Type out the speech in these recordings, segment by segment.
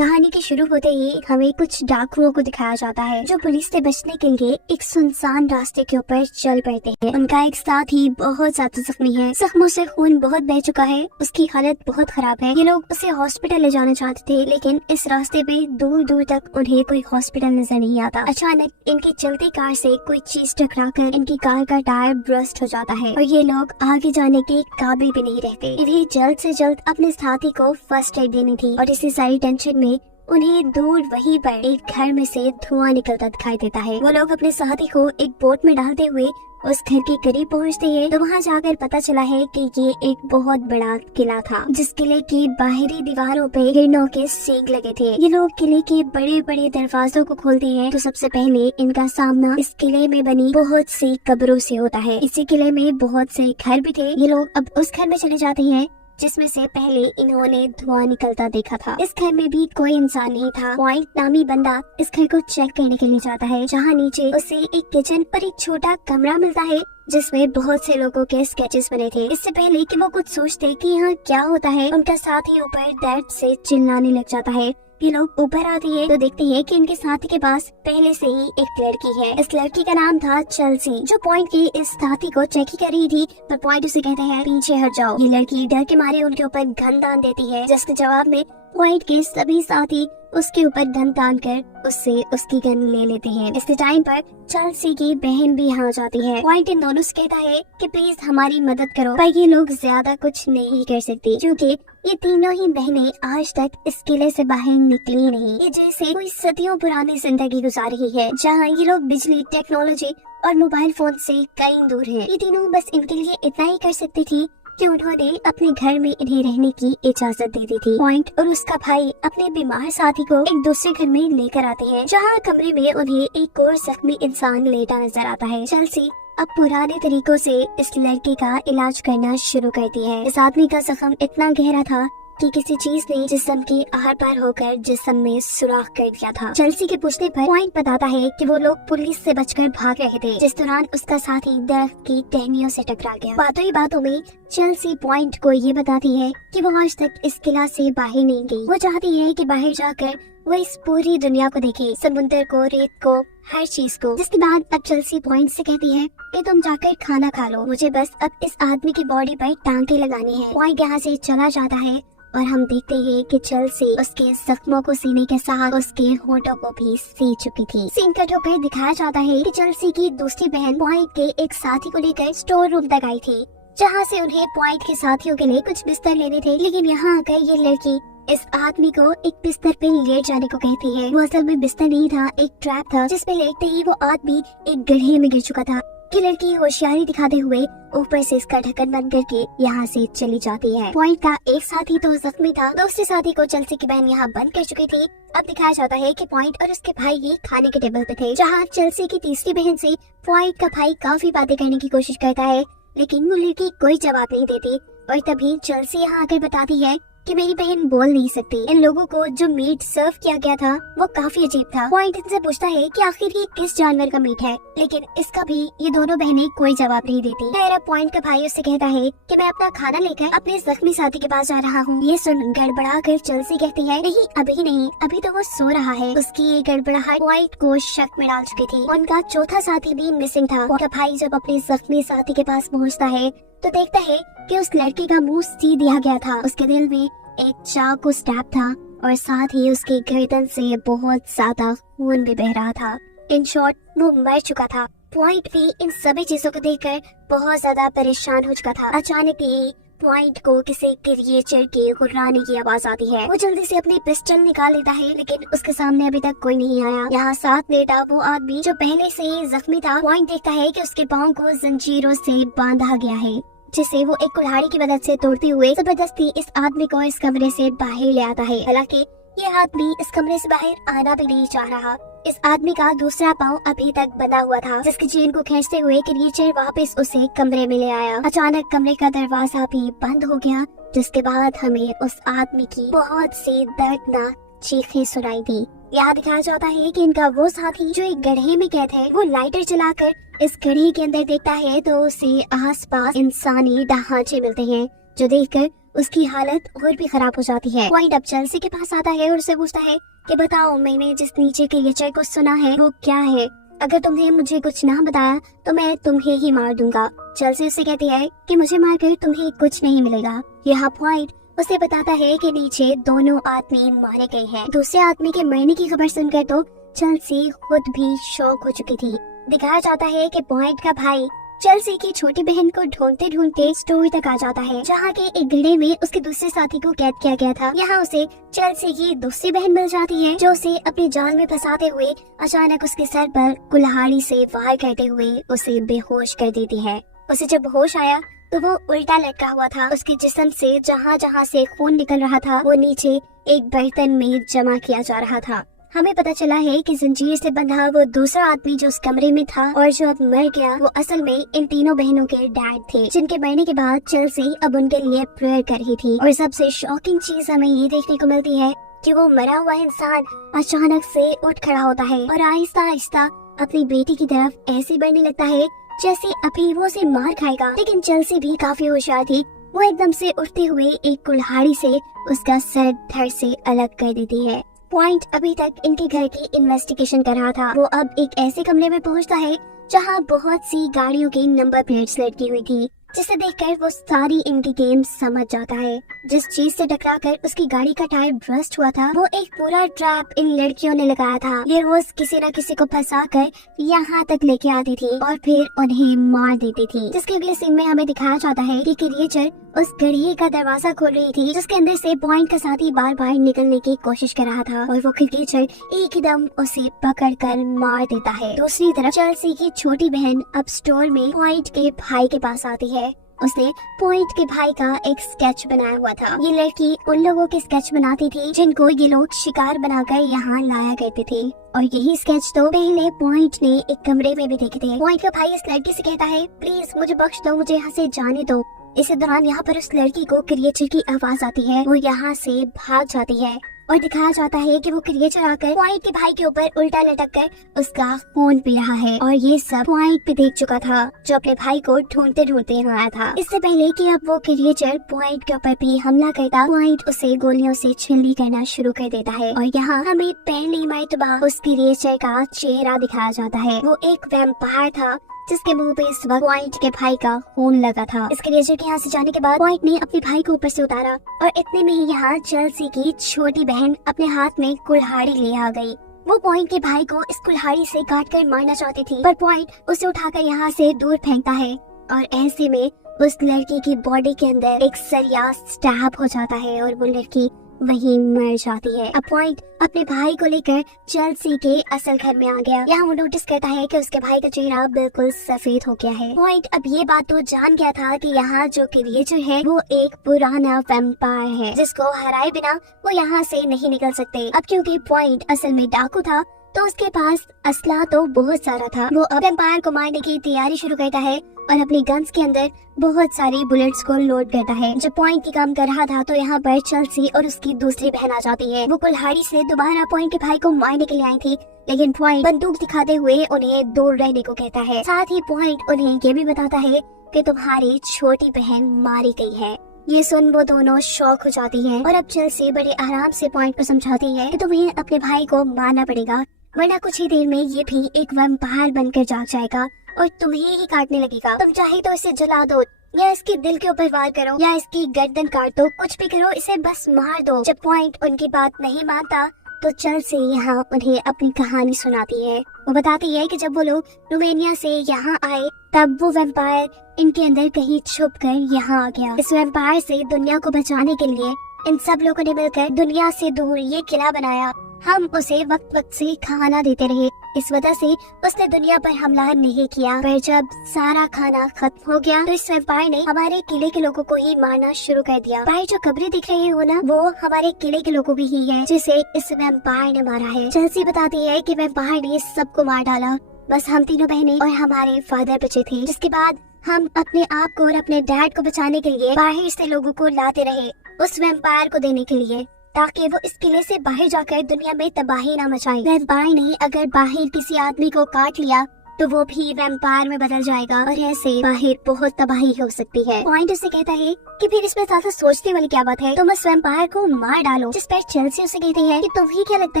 कहानी के शुरू होते ही हमें कुछ डाकुओं को दिखाया जाता है जो पुलिस से बचने के लिए एक सुनसान रास्ते के ऊपर चल पड़ते हैं। उनका एक साथी बहुत ज्यादा जख्मी है, जख्मों से खून बहुत बह चुका है, उसकी हालत बहुत खराब है। ये लोग उसे हॉस्पिटल ले जाना चाहते थे, लेकिन इस रास्ते पे दूर दूर तक उन्हें कोई हॉस्पिटल नजर नहीं आता। अचानक इनकी चलती कार से कोई चीज टकराकर इनकी कार का टायर ब्रस्ट हो जाता है और ये लोग आगे जाने के काबिल भी नहीं रहते। इन्हें जल्द से जल्द अपने साथी को फर्स्ट एड देनी थी और इसी सारी टेंशन में उन्हें दूर वहीं पर एक घर में से धुआं निकलता दिखाई देता है। वो लोग अपने साथी को एक बोट में डालते हुए उस घर के करीब पहुंचते हैं तो वहां जाकर पता चला है कि ये एक बहुत बड़ा किला था, जिस किले की बाहरी दीवारों पे हिरणों के सींग लगे थे। ये लोग किले के बड़े बड़े दरवाजों को खोलते हैं तो सबसे पहले इनका सामना इस किले में बनी बहुत सी कब्रों से होता है। इसी किले में बहुत से घर भी थे। ये लोग अब उस घर में चले जाते हैं जिसमें से पहले इन्होंने धुआं निकलता देखा था। इस घर में भी कोई इंसान नहीं था। पॉइंट नामी बंदा इस घर को चेक करने के लिए जाता है, जहाँ नीचे उसे एक किचन और एक छोटा कमरा मिलता है जिसमें बहुत से लोगों के स्केचेस बने थे। इससे पहले कि वो कुछ सोचते कि यहाँ क्या होता है, उनका साथी ऊपर दर्द से चिल्लाने लग जाता है। ये लोग ऊपर आते हैं तो देखते हैं कि इनके साथी के पास पहले से ही एक लड़की है। इस लड़की का नाम था चेल्सी, जो पॉइंट की इस साथी को चेक ही कर रही थी, पर पॉइंट उसे कहते हैं पीछे हट जाओ। ये लड़की डर के मारे उनके ऊपर गन तान देती है, जिसके जवाब में पॉइंट के सभी साथी उसके ऊपर गन तान कर उससे उसकी गन ले लेते हैं। इस टाइम पर चेल्सी की बहन भी यहाँ जाती है। पॉइंट इन दोनों से कहता है कि प्लीज हमारी मदद करो, पर ये लोग ज्यादा कुछ नहीं कर सकती क्योंकि ये तीनों ही बहनें आज तक इस किले से बाहर निकली नहीं। ये जैसे कोई सदियों पुरानी जिंदगी गुजार रही है, जहाँ ये लोग बिजली, टेक्नोलॉजी और मोबाइल फोन से कहीं दूर हैं। ये तीनों बस इनके लिए इतना ही कर सकती थी कि उन्होंने अपने घर में इन्हें रहने की इजाजत दे दी थी। पॉइंट और उसका भाई अपने बीमार साथी को एक दूसरे घर में लेकर आते हैं, जहाँ कमरे में उन्हें एक और जख्मी इंसान लेटा नजर आता है। चेल्सी अब पुराने तरीकों से इस लड़के का इलाज करना शुरू करती है। इस आदमी का जख्म इतना गहरा था कि किसी चीज ने जिस्म के आर पार होकर जिस्म में सुराख कर दिया था। चेल्सी के पूछने पर पॉइंट बताता है कि वो लोग पुलिस से बचकर भाग रहे थे, जिस दौरान उसका साथी दरख्त की टहनियों से टकरा गया। बातों ही बातों में चेल्सी पॉइंट को ये बताती है कि वो आज तक इस किला से बाहर नहीं गई। वो चाहती है कि बाहर जाकर वो इस पूरी दुनिया को देखे, समुद्र को, रेत को, हर चीज को। जिसके बाद अब चेल्सी पॉइंट से कहती है कि तुम जाकर खाना खा लो, मुझे बस अब इस आदमी की बॉडी पर टांके लगानी है। पॉइंट यहाँ से चला जाता है और हम देखते हैं कि चेल्सी उसके जख्मों को सीने के साथ उसके होठों को भी सी चुकी थी। सीन कट होकर दिखाया जाता है कि चेल्सी की दूसरी बहन पॉइंट के एक साथी को लेकर स्टोर रूम तक आई थी, जहाँ से उन्हें पॉइंट के साथियों के लिए कुछ बिस्तर लेने थे। लेकिन यहाँ आकर ये लड़की इस आदमी को एक बिस्तर पे लेट जाने को कहती है। वो असल में बिस्तर नहीं था, एक ट्रैप था, जिसपे लेटते ही वो आदमी एक गड्ढे में गिर चुका था। कि लड़की होशियारी दिखाते हुए ऊपर से इसका ढक्कन बंद करके यहाँ से चली जाती है। पॉइंट का एक साथी तो जख्मी था, दूसरे साथी को चेल्सी की बहन यहाँ बंद कर चुकी थी। अब दिखाया जाता है कि पॉइंट और उसके भाई ये खाने के टेबल पे थे, जहाँ चेल्सी की तीसरी बहन से पॉइंट का भाई काफी बातें करने की कोशिश करता है, लेकिन वो लड़की कोई जवाब नहीं देती। और तभी चेल्सी यहाँ आकर बताती है कि मेरी बहन बोल नहीं सकती। इन लोगों को जो मीट सर्व किया गया था वो काफी अजीब था। पॉइंट इनसे पूछता है कि आखिर ये किस जानवर का मीट है, लेकिन इसका भी ये दोनों बहनें कोई जवाब नहीं देती। मेरा पॉइंट का भाई उससे कहता है कि मैं अपना खाना लेकर अपने जख्मी साथी के पास जा रहा हूँ। ये सुन गड़बड़ा कर चेल्सी कहती है नहीं अभी नहीं, अभी तो वो सो रहा है। उसकी ये गड़बड़ाहट पॉइंट को शक में डाल चुकी थी। उनका चौथा साथी भी मिसिंग था। उनका भाई जब अपने जख्मी साथी के पास पहुँचता है तो देखता है कि उस लड़की का मुंह सी दिया गया था, उसके दिल में एक चाकू स्टैब था और साथ ही उसकी गर्दन से बहुत ज्यादा खून भी बह रहा था। इन शॉर्ट वो मर चुका था। पॉइंट भी इन सभी चीजों को देखकर बहुत ज्यादा परेशान हो चुका था। अचानक ही पॉइंट को किसी क्रिएचर के गुर्राने की आवाज आती है। वो जल्दी से अपनी पिस्टल निकाल लेता है, लेकिन उसके सामने अभी तक कोई नहीं आया। यहाँ साथ लेटा वो आदमी जो पहले से ही जख्मी था, पॉइंट देखता है कि उसके पाँव को जंजीरों से बांधा गया है, जिसे वो एक कुल्हाड़ी की मदद से तोड़ते हुए जबरदस्ती इस आदमी को इस कमरे से बाहर ले आता है। हालांकि ये आदमी इस कमरे से बाहर आना भी नहीं चाह रहा। इस आदमी का दूसरा पाँव अभी तक बंधा हुआ था, जिसकी चेन को खींचते हुए क्रिएचर वापस उसे कमरे में ले आया। अचानक कमरे का दरवाजा भी बंद हो गया, जिसके बाद हमें उस आदमी की बहुत सी दर्दनाक चीखें सुनाई दी। यहाँ दिखाया जाता है कि इनका वो साथी जो एक गड्ढे में कैद है, वो लाइटर चलाकर इस गड्ढे के अंदर देखता है तो उसे आसपास इंसानी ढांचे मिलते हैं, जो देखकर उसकी हालत और भी खराब हो जाती है। पॉइंट अब चेल्सी के पास आता है और उससे पूछता है कि बताओ, मैंने जिस नीचे क्रिएचर को सुना है वो क्या है? अगर तुमने मुझे कुछ ना बताया तो मैं तुम्हें ही मार दूंगा। चेल्सी उससे कहती है कि मुझे मारकर तुम्हें कुछ नहीं मिलेगा। यहाँ पॉइंट उसे बताता है कि नीचे दोनों आदमी मारे गए हैं। दूसरे आदमी के मरने की खबर सुनकर तो चेल्सी खुद भी शॉक हो चुकी थी। दिखाया जाता है कि पॉइंट का भाई चेल्सी की छोटी बहन को ढूंढते ढूंढते स्टोर तक आ जाता है, जहाँ के एक गड्ढे में उसके दूसरे साथी को कैद किया गया था। यहाँ उसे चेल्सी की दूसरी बहन मिल जाती है, जो उसे अपने जाल में फंसाते हुए अचानक उसके सर पर कुल्हाड़ी से वार करते हुए उसे बेहोश कर देती है। उसे जब होश आया तो वो उल्टा लटका हुआ था। उसके जिस्म से जहाँ जहाँ से खून निकल रहा था वो नीचे एक बर्तन में जमा किया जा रहा था। हमें पता चला है कि जंजीर से बंधा वो दूसरा आदमी जो उस कमरे में था और जो अब मर गया, वो असल में इन तीनों बहनों के डैड थे, जिनके मरने के बाद चेल्सी अब उनके लिए प्रेयर कर रही थी। और सबसे शॉकिंग चीज हमें ये देखने को मिलती है कि वो मरा हुआ इंसान अचानक से उठ खड़ा होता है और आहिस्ता आहिस्ता अपनी बेटी की तरफ ऐसे बढ़ने लगता है जैसे अभी वो उसे मार खाएगा। लेकिन चेल्सी भी काफी होशियार थी। वो एकदम से उठते हुए एक कुल्हाड़ी से उसका सर धड़ से अलग कर देती है। पॉइंट अभी तक इनके घर की इन्वेस्टिगेशन कर रहा था। वो अब एक ऐसे कमरे में पहुंचता है जहां बहुत सी गाड़ियों की नंबर प्लेट्स लटकी हुई थी, जिसे देखकर वो सारी इनकी गेम समझ जाता है। जिस चीज से टकराकर उसकी गाड़ी का टायर बर्स्ट हुआ था, वो एक पूरा ट्रैप इन लड़कियों ने लगाया था। ये रोज किसी न किसी को फंसाकर यहाँ तक लेके आती थी और फिर उन्हें मार देती थी। जिसके अगले सीन में हमें दिखाया जाता है कि क्रिएचर उस घड़ी का दरवाजा खोल रही थी, जिसके अंदर से पॉइंट का साथी बार बार निकलने की कोशिश कर रहा था और वो क्रिएचर एकदम उसे पकड़कर मार देता है। दूसरी तरफ चेल्सी की छोटी बहन अब स्टोर में पॉइंट के भाई के पास आती है। उसने पॉइंट के भाई का एक स्केच बनाया हुआ था। ये लड़की उन लोगों के स्केच बनाती थी जिनको ये लोग शिकार बनाकर यहाँ लाया करते थे, और यही स्केच तो पहले पॉइंट ने एक कमरे में भी देखे थे। पॉइंट का भाई इस लड़की से कहता है, प्लीज मुझे बख्श दो, मुझे यहाँ से जाने दो। इसी दौरान यहाँ पर उस लड़की को क्रिएचर की आवाज आती है। वो यहाँ से भाग जाती है और दिखाया जाता है कि वो क्रिएचर आकर पॉइंट के भाई के ऊपर उल्टा लटक कर उसका खून पी रहा है। और ये सब पॉइंट भी देख चुका था, जो अपने भाई को ढूंढते ढूंढते यहाँ आया था। इससे पहले कि अब वो क्रिएचर पॉइंट के ऊपर भी हमला करता, पॉइंट उसे गोलियों से छिल्ली करना शुरू कर देता है। और यहाँ हमें पहली मर्तबा उस क्रिएचर का चेहरा दिखाया जाता है। वो एक वैम्पायर था जिसके मुंह पे इस वक्त पॉइंट के भाई का खून लगा था। इस क्रिएचर के यहाँ से जाने के बाद पॉइंट ने अपने भाई को ऊपर से उतारा और इतने में ही यहाँ चेल्सी की छोटी बहन अपने हाथ में कुल्हाड़ी ले आ गई। वो पॉइंट के भाई को इस कुल्हाड़ी से काटकर मारना चाहती थी, पर पॉइंट उसे उठाकर यहाँ से दूर फेंकता है और ऐसे में उस लड़की की बॉडी के अंदर एक सरिया स्टैब हो जाता है और वो लड़की वहीं मर जाती है। अब पॉइंट अपने भाई को लेकर चेल्सी के असल घर में आ गया। यहाँ वो नोटिस करता है कि उसके भाई का चेहरा बिल्कुल सफेद हो गया है। पॉइंट अब ये बात तो जान गया था कि यहाँ जो क्रिएचर है वो एक पुराना वैम्पायर है, जिसको हराए बिना वो यहाँ से नहीं निकल सकते। अब क्योंकि पॉइंट असल में डाकू था तो उसके पास असला तो बहुत सारा था। वो अब वैम्पायर को मारने की तैयारी शुरू करता है और अपनी गन्स के अंदर बहुत सारी बुलेट्स को लोड करता है। जब पॉइंट की काम कर रहा था तो यहाँ पर चेल्सी और उसकी दूसरी बहन आ जाती है। वो कुल्हाड़ी से दोबारा पॉइंट के भाई को मारने के लिए आई थी, लेकिन पॉइंट बंदूक दिखाते हुए उन्हें दूर रहने को कहता है। साथ ही पॉइंट उन्हें ये भी बताता है कि तुम्हारी छोटी बहन मारी गई है। ये सुन वो दोनों शॉक हो जाती हैं और अब चेल्सी बड़े आराम से पॉइंट को समझाती है कि तुम्हें अपने भाई को मारना पड़ेगा, वरना कुछ ही देर में ये भी एक वैम्पायर बनकर जाग जाएगा और तुम्हें ही काटने लगेगा। तुम चाहे तो इसे जला दो या इसके दिल के ऊपर वार करो या इसकी गर्दन काट दो, कुछ भी करो, इसे बस मार दो। जब पॉइंट उनकी बात नहीं मानता तो चेल्सी यहाँ उन्हें अपनी कहानी सुनाती है। वो बताती है कि जब वो लोग रोमानिया से यहाँ आए तब वो वैम्पायर इनके अंदर कहीं छुप कर यहाँ आ गया। इस वैम्पायर से दुनिया को बचाने के लिए इन सब लोगों ने मिलकर दुनिया से दूर ये किला बनाया। हम उसे वक्त वक्त से खाना देते रहे, इस वजह से उसने दुनिया पर हमला नहीं किया। पर जब सारा खाना खत्म हो गया तो इस वैम्पायर ने हमारे किले के लोगों को ही मारना शुरू कर दिया। भाई जो कब्रें दिख रही हो ना, वो हमारे किले के लोगों की ही है जिसे इस वैम्पायर ने मारा है। चेल्सी बताती है कि वैम्पायर ने सबको मार डाला, बस हम तीनों बहनें और हमारे फादर बचे थे। जिसके बाद हम अपने आप को और अपने डैड को बचाने के लिए बाहर से लोगों को लाते रहे उस वैम्पायर को देने के लिए, ताकि वो इस किले से बाहर जाकर दुनिया में तबाही ना मचाए। वैम्पायर ने अगर बाहर किसी आदमी को काट लिया तो वो भी वैम्पायर में बदल जाएगा और ऐसे बाहर बहुत तबाही हो सकती है। पॉइंट उसे कहता है कि फिर इसमें ज्यादा सोचने वाली क्या बात है, तुम उस वैम्पायर को मार डालो। जिस पर चेल्सी उसे कहती है कि तुम्हें क्या लगता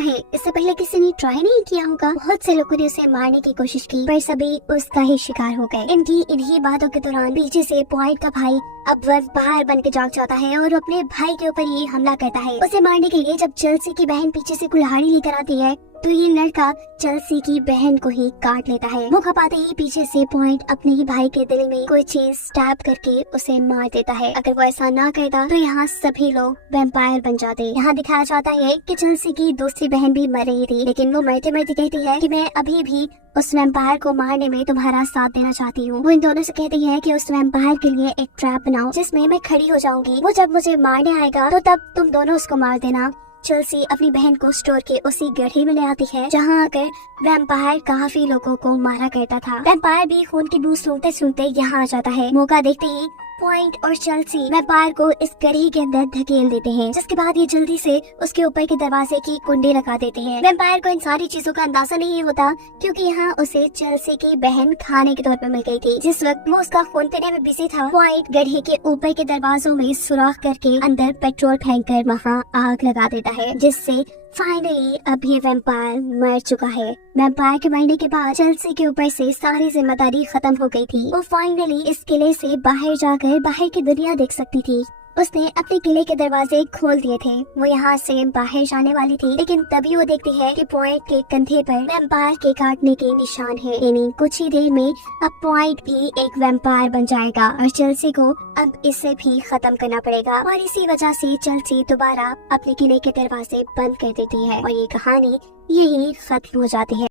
है इससे पहले किसी ने ट्राई नहीं किया होगा। बहुत से लोगों ने उसे मारने की कोशिश की पर सभी उसका ही शिकार हो गए। इनकी इन्हीं बातों के दौरान पीछे से पॉइंट का भाई अब वैम्पायर बन के जाग जाता है और अपने भाई के ऊपर ही हमला करता है। उसे मारने के लिए जब चेल्सी की बहन पीछे से कुल्हाड़ी लेकर आती है तो ये लड़का चेल्सी की बहन को ही काट लेता है। मौका पाते ही पीछे से पॉइंट अपने ही भाई के दिल में कोई चीज स्टैब करके उसे मार देता है। अगर वो ऐसा ना करता तो यहाँ सभी लोग वैम्पायर बन जाते। यहाँ दिखाया जाता है कि चेल्सी की दूसरी बहन भी मर रही थी, लेकिन वो मरते मरते कहती है कि मैं अभी भी उस वैम्पायर को मारने में तुम्हारा साथ देना चाहती हूँ। वो इन दोनों से कहती है कि उस वैम्पायर के लिए एक ट्रैप बनाओ जिसमें मैं खड़ी हो जाऊंगी। वो जब मुझे मारने आएगा तो तब तुम दोनों उसको मार देना। चेल्सी अपनी बहन को स्टोर के उसी गड्ढे में ले आती है जहाँ आकर वैम्पायर काफी लोगों को मारा करता था। वैम्पायर भी खून की बू सूंघते सूंघते यहाँ आ जाता है। मौका देखते ही पॉइंट और चेल्सी वैम्पायर को इस गड्ढे के अंदर धकेल देते हैं, जिसके बाद ये जल्दी से उसके ऊपर के दरवाजे की कुंडी लगा देते हैं। वैम्पायर को इन सारी चीजों का अंदाजा नहीं होता क्योंकि यहाँ उसे चेल्सी की बहन खाने के तौर पर मिल गई थी। जिस वक्त वो उसका खून पीने में बिजी था, पॉइंट गड्ढे के ऊपर के दरवाजों में सुराख करके अंदर पेट्रोल फेंककर वहाँ आग लगा देता है, जिससे फाइनली अभी वैम्पायर मर चुका है। वैम्पायर के मरने के बाद चेल्सी के ऊपर से सारी जिम्मेदारी खत्म हो गई थी। वो फाइनली इस किले से बाहर जाकर बाहर की दुनिया देख सकती थी। उसने अपने किले के दरवाजे खोल दिए थे। वो यहाँ से बाहर जाने वाली थी, लेकिन तभी वो देखती है कि पॉइंट के कंधे पर वैम्पायर के काटने के निशान है। यानी कुछ ही देर में अब पॉइंट भी एक वैम्पायर बन जाएगा और चेल्सी को अब इसे भी खत्म करना पड़ेगा। और इसी वजह से चेल्सी दोबारा अपने किले के दरवाजे बंद कर देती है और ये कहानी यही खत्म हो जाती है।